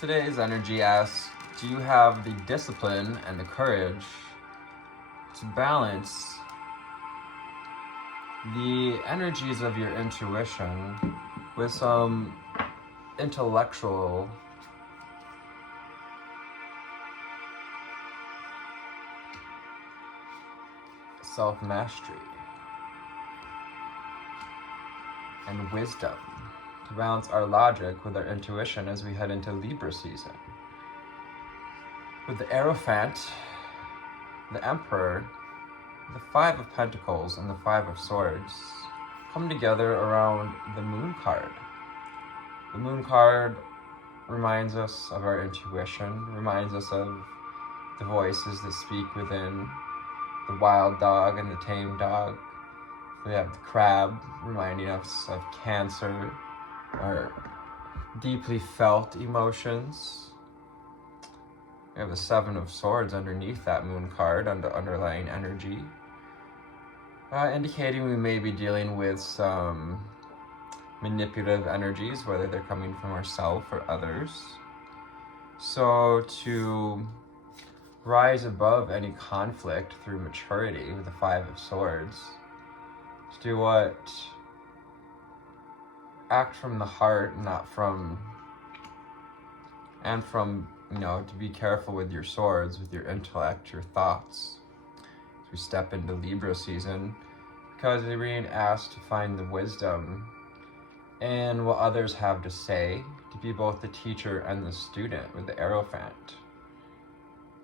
Today's energy asks, do you have the discipline and the courage to balance the energies of your intuition with some intellectual self-mastery and wisdom, to balance our logic with our intuition as we head into Libra season? With the Hierophant, the Emperor, the Five of Pentacles, and the Five of Swords come together around the Moon card. The Moon card reminds us of our intuition, reminds us of the voices that speak within, the wild dog and the tame dog. We have the crab reminding us of Cancer, our deeply felt emotions. We have the Seven of Swords underneath that Moon card, under underlying energy, indicating we may be dealing with some manipulative energies, whether they're coming from ourselves or others. So to rise above any conflict through maturity with the Five of Swords, to do what? Act from the heart, not from, and from, to be careful with your swords, with your intellect, your thoughts. As we step into Libra season, because we're being asked to find the wisdom in what others have to say, to be both the teacher and the student with the Hierophant.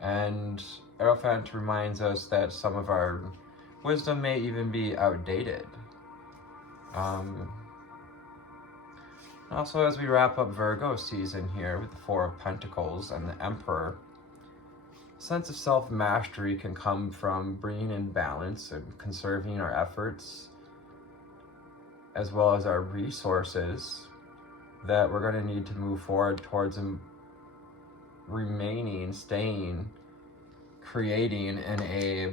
And Hierophant reminds us that some of our wisdom may even be outdated. Also, as we wrap up Virgo season here with the Four of Pentacles and the Emperor, a sense of self-mastery can come from bringing in balance and conserving our efforts, as well as our resources that we're going to need to move forward towards staying, creating in a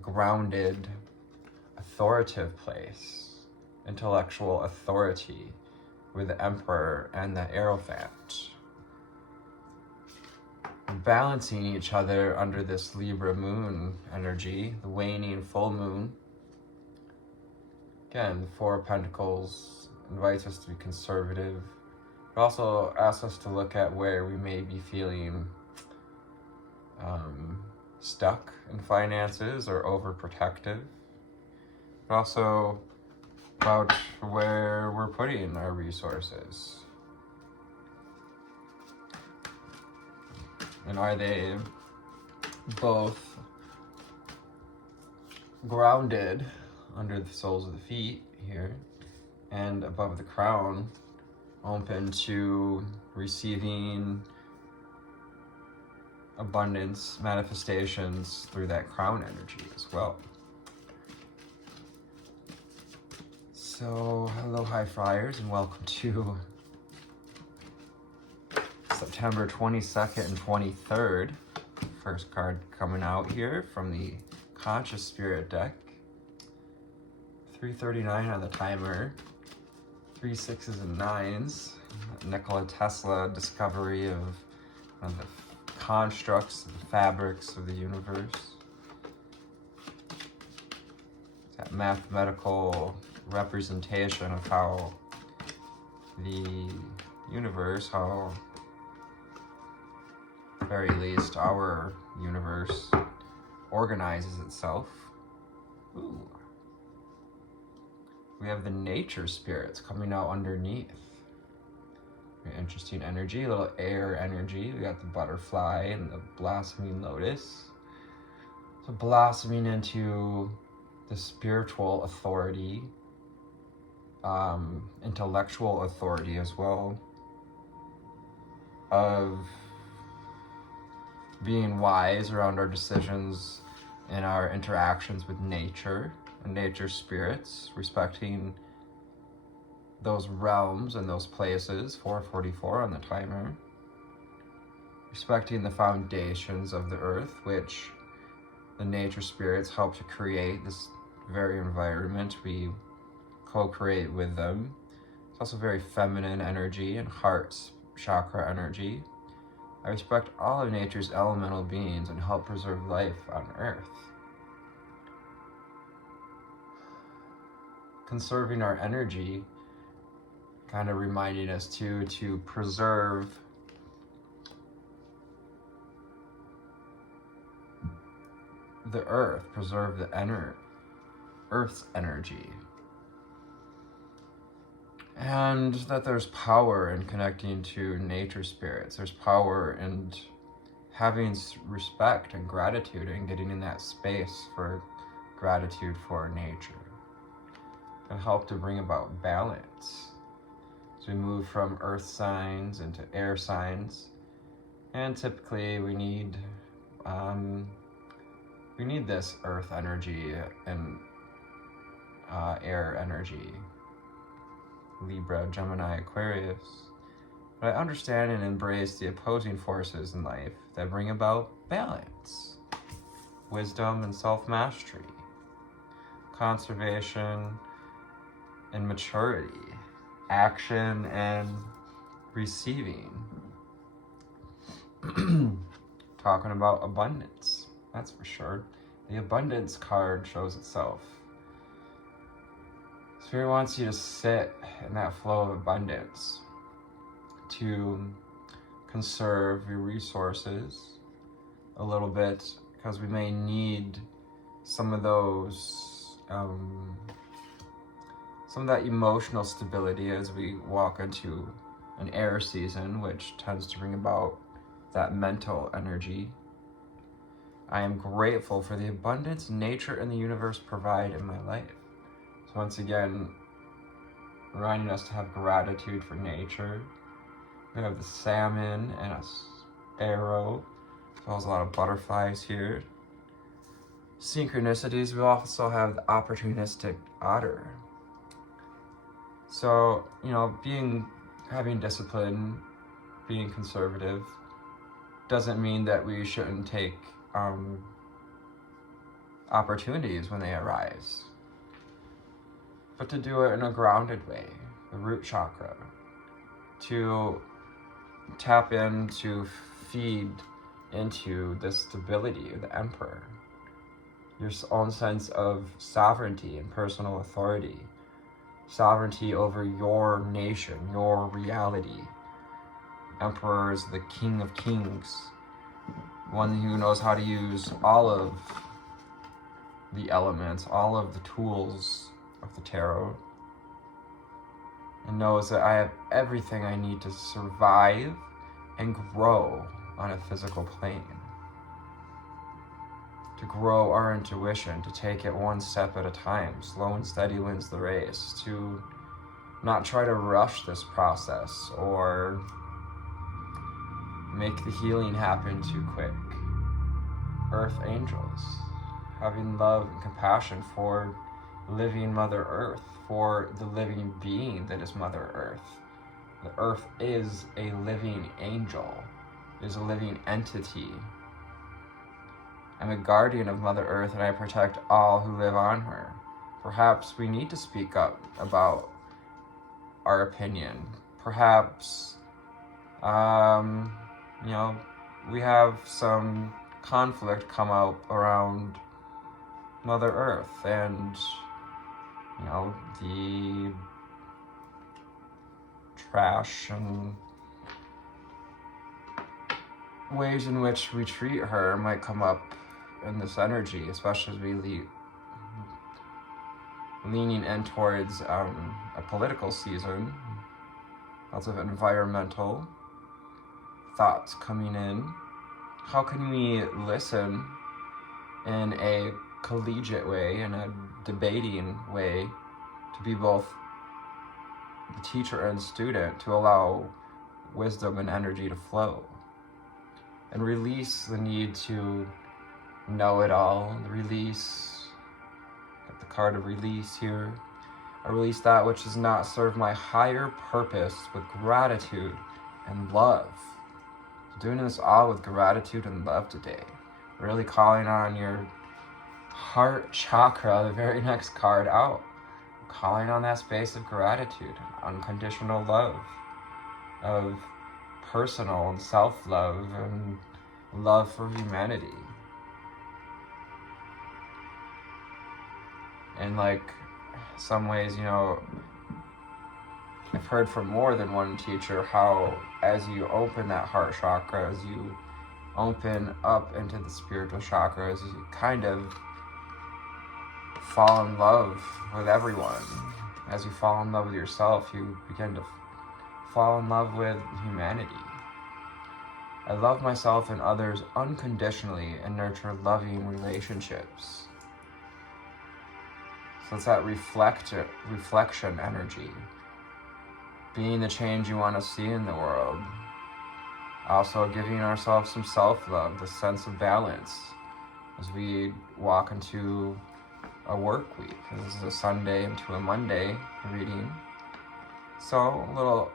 grounded, authoritative place, intellectual authority, with the Emperor and the Hierophant, balancing each other under this Libra moon energy, the waning full moon. Again, the Four of Pentacles invites us to be conservative. It also asks us to look at where we may be feeling stuck in finances or overprotective. But also about where we're putting our resources. And are they both grounded under the soles of the feet here and above the crown, open to receiving abundance, manifestations through that crown energy as well. So, hello high flyers, and welcome to September 22nd and 23rd. First card coming out here from the Conscious Spirit deck. 3:39 on the timer. 3 6s and 9s. Nikola Tesla discovery of the constructs, the fabrics of the universe. That mathematical representation of how the universe, how at the very least our universe organizes itself. Ooh. We have the nature spirits coming out underneath. Very interesting energy, a little air energy. We got the butterfly and the blossoming lotus. So blossoming into the spiritual authority, intellectual authority as well, of being wise around our decisions and our interactions with nature and nature spirits, respecting those realms and those places. 4:44 on the timer. Respecting the foundations of the earth, which the nature spirits help to create, this very environment we co-create with them. It's also very feminine energy and heart chakra energy. I respect all of nature's elemental beings and help preserve life on Earth. Conserving our energy, kind of reminding us to preserve the Earth, preserve the Earth's energy. And that there's power in connecting to nature spirits. There's power in having respect and gratitude and getting in that space for gratitude for nature. Can help to bring about balance as we move from earth signs into air signs. And typically we need this earth energy and air energy. Libra, Gemini, Aquarius. But I understand and embrace the opposing forces in life that bring about balance, wisdom and self-mastery, conservation and maturity, action and receiving. Talking about abundance, that's for sure. The abundance card shows itself. Spirit wants you to sit in that flow of abundance, to conserve your resources a little bit, because we may need some of those, some of that emotional stability as we walk into an air season, which tends to bring about that mental energy. I am grateful for the abundance nature and the universe provide in my life. So once again, reminding us to have gratitude for nature. We have the salmon and a sparrow, as well as a lot of butterflies here. Synchronicities, we also have the opportunistic otter. So, having discipline, being conservative, doesn't mean that we shouldn't take opportunities when they arise, but to do it in a grounded way, the root chakra, to tap in, to feed into the stability of the emperor, your own sense of sovereignty and personal authority, sovereignty over your nation, your reality. Emperor is the king of kings, one who knows how to use all of the elements, all of the tools of the tarot, and knows that I have everything I need to survive and grow on a physical plane. To grow our intuition, to take it one step at a time. Slow and steady wins the race. To not try to rush this process or make the healing happen too quick. Earth angels, having love and compassion for living Mother Earth, for the living being that is Mother Earth. The Earth is a living angel, is a living entity. I'm a guardian of Mother Earth and I protect all who live on her. Perhaps we need to speak up about our opinion. Perhaps, we have some conflict come up around Mother Earth and, the trash and ways in which we treat her might come up in this energy, especially as we leaning in towards a political season. Lots of environmental thoughts coming in. How can we listen in a collegiate way, in a debating way, to be both the teacher and student, to allow wisdom and energy to flow, and release the need to know it all, release, got the card of release here. I release that which does not serve my higher purpose with gratitude and love. Doing this all with gratitude and love today. Really calling on your heart chakra, the very next card out. Calling on that space of gratitude, unconditional love, of personal and self-love and love for humanity. And like some ways, you know, I've heard from more than one teacher how as you open that heart chakra, as you open up into the spiritual chakras, you kind of fall in love with everyone. As you fall in love with yourself, you begin to fall in love with humanity. I love myself and others unconditionally and nurture loving relationships. So it's that reflection energy. Being the change you want to see in the world. Also giving ourselves some self-love, the sense of balance as we walk into a work week. This is a Sunday into a Monday reading. So a little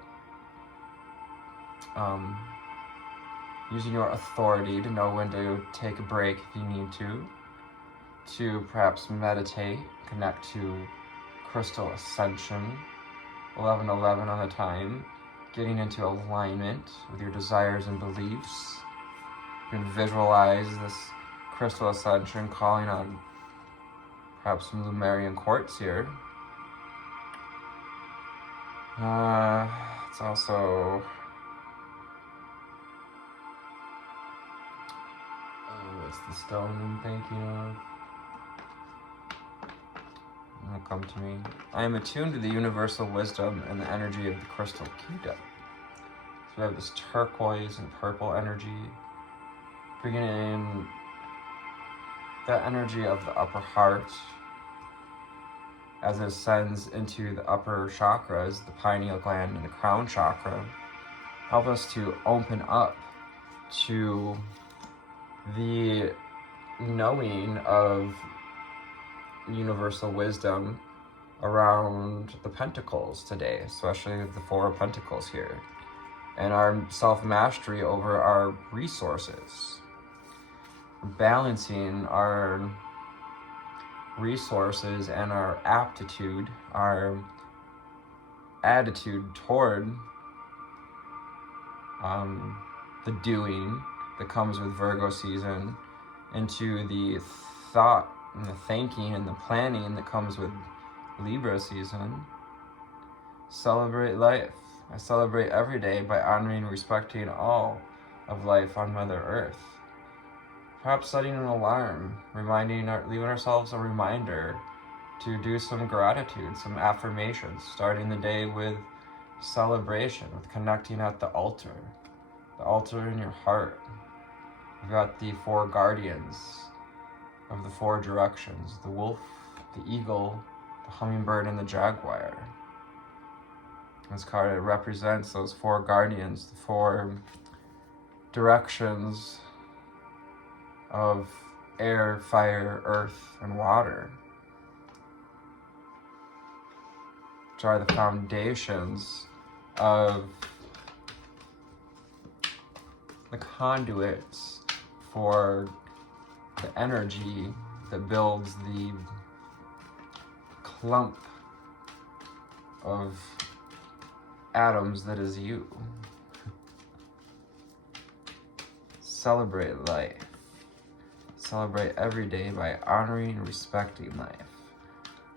using your authority to know when to take a break if you need to perhaps meditate, connect to crystal ascension, 11:11 on the time, getting into alignment with your desires and beliefs. You can visualize this crystal ascension calling on perhaps some Lumerian quartz here. It's also what's the stone I'm thinking of? It'll come to me. I am attuned to the universal wisdom and the energy of the crystal kingdom. So we have this turquoise and purple energy, bringing in the energy of the upper heart as it ascends into the upper chakras, the pineal gland and the crown chakra. Help us to open up to the knowing of universal wisdom around the pentacles today, especially the Four of Pentacles here, and our self-mastery over our resources, balancing our resources and our aptitude, our attitude toward the doing that comes with Virgo season into the thought and the thinking and the planning that comes with Libra season. Celebrate life. I celebrate every day by honoring and respecting all of life on Mother Earth. Perhaps setting an alarm, leaving ourselves a reminder to do some gratitude, some affirmations, starting the day with celebration, with connecting at the altar in your heart. We've got the four guardians of the four directions, the wolf, the eagle, the hummingbird, and the jaguar. This card represents those four guardians, the four directions of air, fire, earth, and water, which are the foundations of the conduits for the energy that builds the clump of atoms that is you. Celebrate life. Celebrate every day by honoring and respecting life.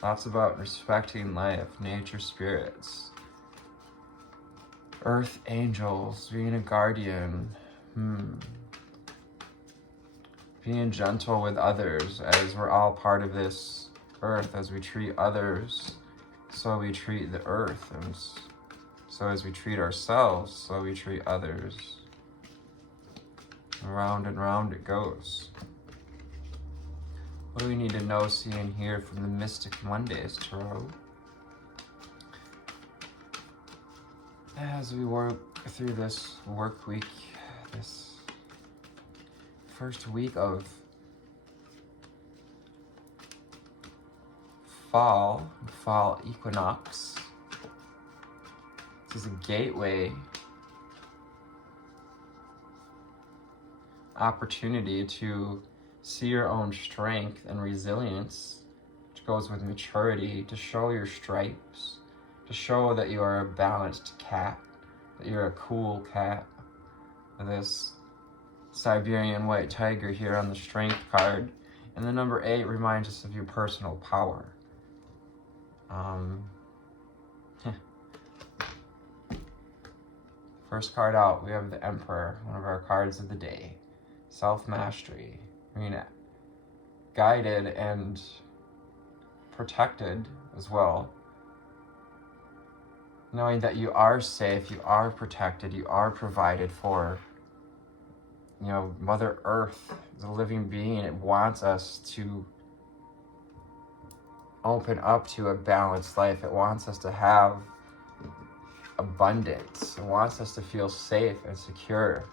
Lots about respecting life, nature, spirits, earth angels, being a guardian, being gentle with others, as we're all part of this earth. As we treat others, so we treat the earth, and so as we treat ourselves, so we treat others. Round and round it goes. What do we need to know, see, and hear from the Mystic Mondays Tarot? As we work through this work week, this first week of fall equinox. This is a gateway opportunity to see your own strength and resilience, which goes with maturity, to show your stripes, to show that you are a balanced cat, that you're a cool cat, this Siberian white tiger here on the Strength card. And the number 8 reminds us of your personal power. First card out, we have the Emperor, one of our cards of the day. Self-mastery. I mean, guided and protected as well. Knowing that you are safe, you are protected, you are provided for. You know, Mother Earth is a living being. It wants us to open up to a balanced life. It wants us to have abundance. It wants us to feel safe and secure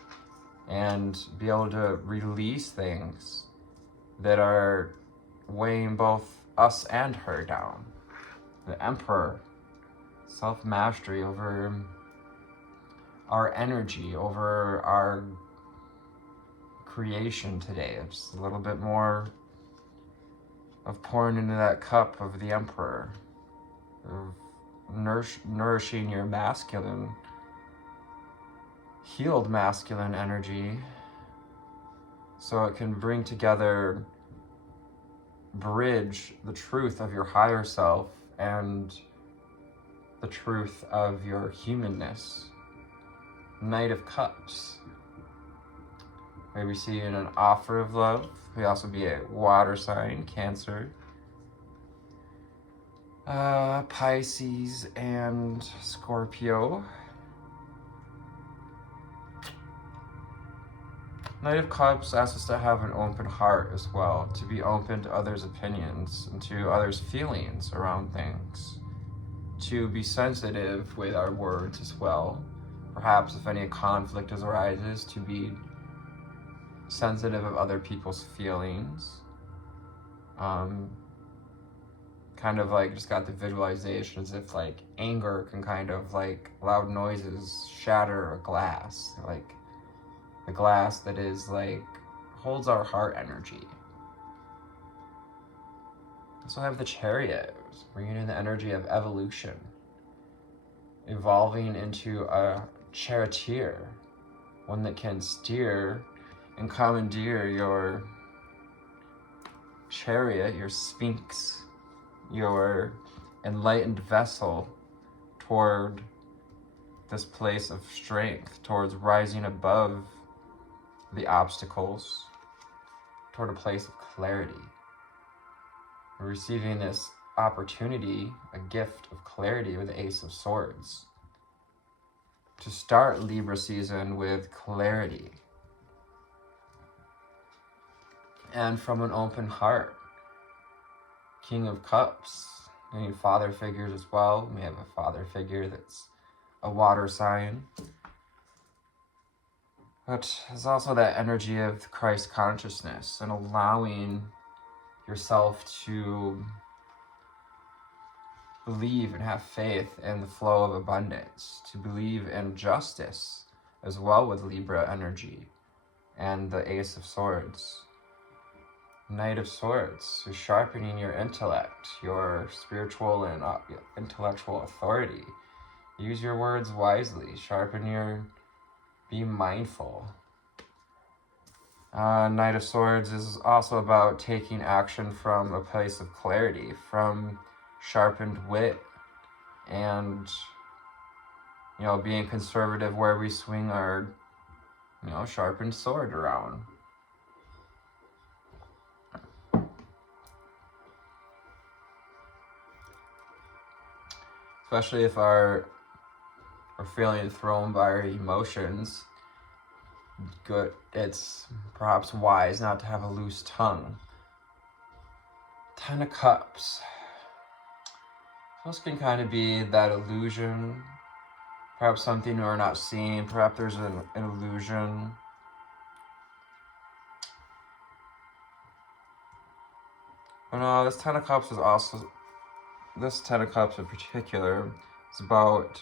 and be able to release things that are weighing both us and her down. The Emperor, self-mastery over our energy, over our creation today. It's a little bit more of pouring into that cup of the Emperor, of nourishing your masculine, healed masculine energy, so it can bring together, bridge the truth of your higher self and the truth of your humanness. Knight of Cups. May we see in an offer of love. We also be a water sign, Cancer, Pisces, and Scorpio. Knight of Cups asks us to have an open heart as well, to be open to others' opinions and to others' feelings around things, to be sensitive with our words as well. Perhaps if any conflict arises, to be sensitive of other people's feelings. Kind of like just got the visualization as if like anger can kind of like loud noises shatter a glass, like the glass that is like holds our heart energy. Also have the Chariot, bringing in the energy of evolution, evolving into a charioteer, one that can steer and commandeer your chariot, your sphinx, your enlightened vessel toward this place of strength, towards rising above the obstacles, toward a place of clarity. We're receiving this opportunity, a gift of clarity with the Ace of Swords, to start Libra season with clarity and from an open heart. King of Cups. We need father figures as well. We have a father figure that's a water sign. But there's also that energy of Christ consciousness and allowing yourself to believe and have faith in the flow of abundance, to believe in justice as well with Libra energy and the Ace of Swords. Knight of Swords, you're sharpening your intellect, your spiritual and intellectual authority. Use your words wisely, be mindful. Knight of Swords is also about taking action from a place of clarity, from sharpened wit, and being conservative where we swing our sharpened sword around. Especially if we're feeling thrown by our emotions, it's perhaps wise not to have a loose tongue. 10 of Cups. This can kind of be that illusion, perhaps something we're not seeing, perhaps there's an illusion. But no, this 10 of Cups is also, this 10 of Cups in particular is about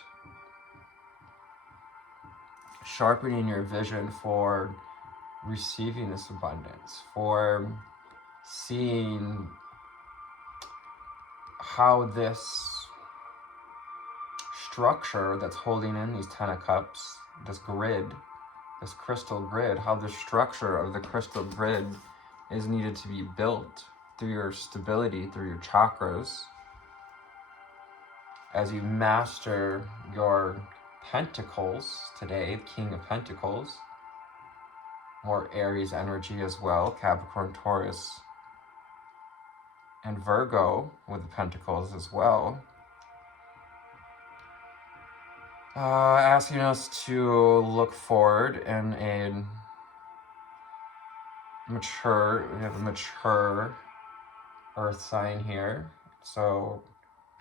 sharpening your vision for receiving this abundance, for seeing how this structure that's holding in these 10 of Cups, this grid, this crystal grid, how the structure of the crystal grid is needed to be built through your stability, through your chakras, as you master your pentacles today, King of Pentacles, more Aries energy as well, Capricorn, Taurus, and Virgo with the Pentacles as well. Asking us to look forward in a mature, we have a mature earth sign here. So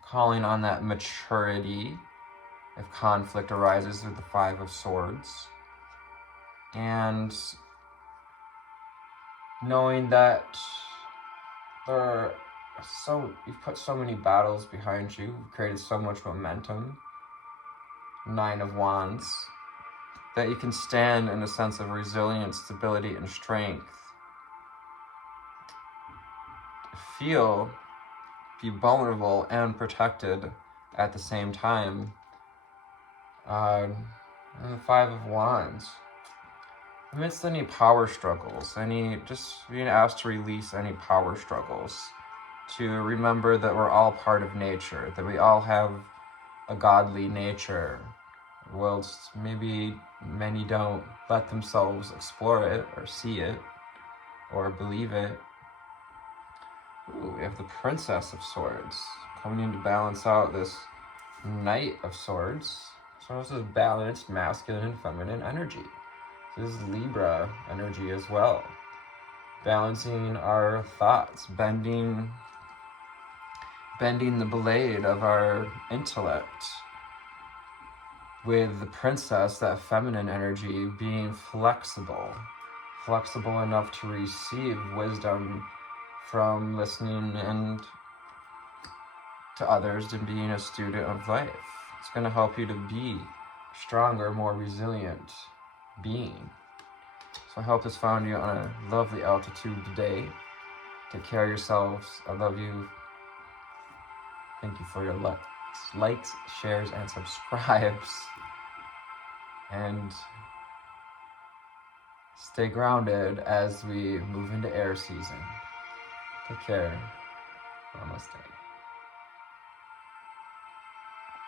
calling on that maturity if conflict arises with the Five of Swords. And knowing that you've put so many battles behind you, you've created so much momentum, Nine of Wands, that you can stand in a sense of resilience, stability, and strength. Feel, be vulnerable and protected at the same time. And the Five of Wands. Amidst any power struggles, just being asked to release any power struggles, to remember that we're all part of nature, that we all have a godly nature, whilst maybe many don't let themselves explore it or see it or believe it. Ooh, we have the Princess of Swords coming in to balance out this Knight of Swords. So this is balanced masculine and feminine energy. This is Libra energy as well. Balancing our thoughts, bending the blade of our intellect, with the Princess, that feminine energy, being flexible enough to receive wisdom from listening and to others and being a student of life. It's going to help you to be stronger, more resilient being. So I hope this found you on a lovely altitude today. Take care of yourselves. I love you. Thank you for your likes, shares, and subscribes. And stay grounded as we move into air season. Take care. Namaste.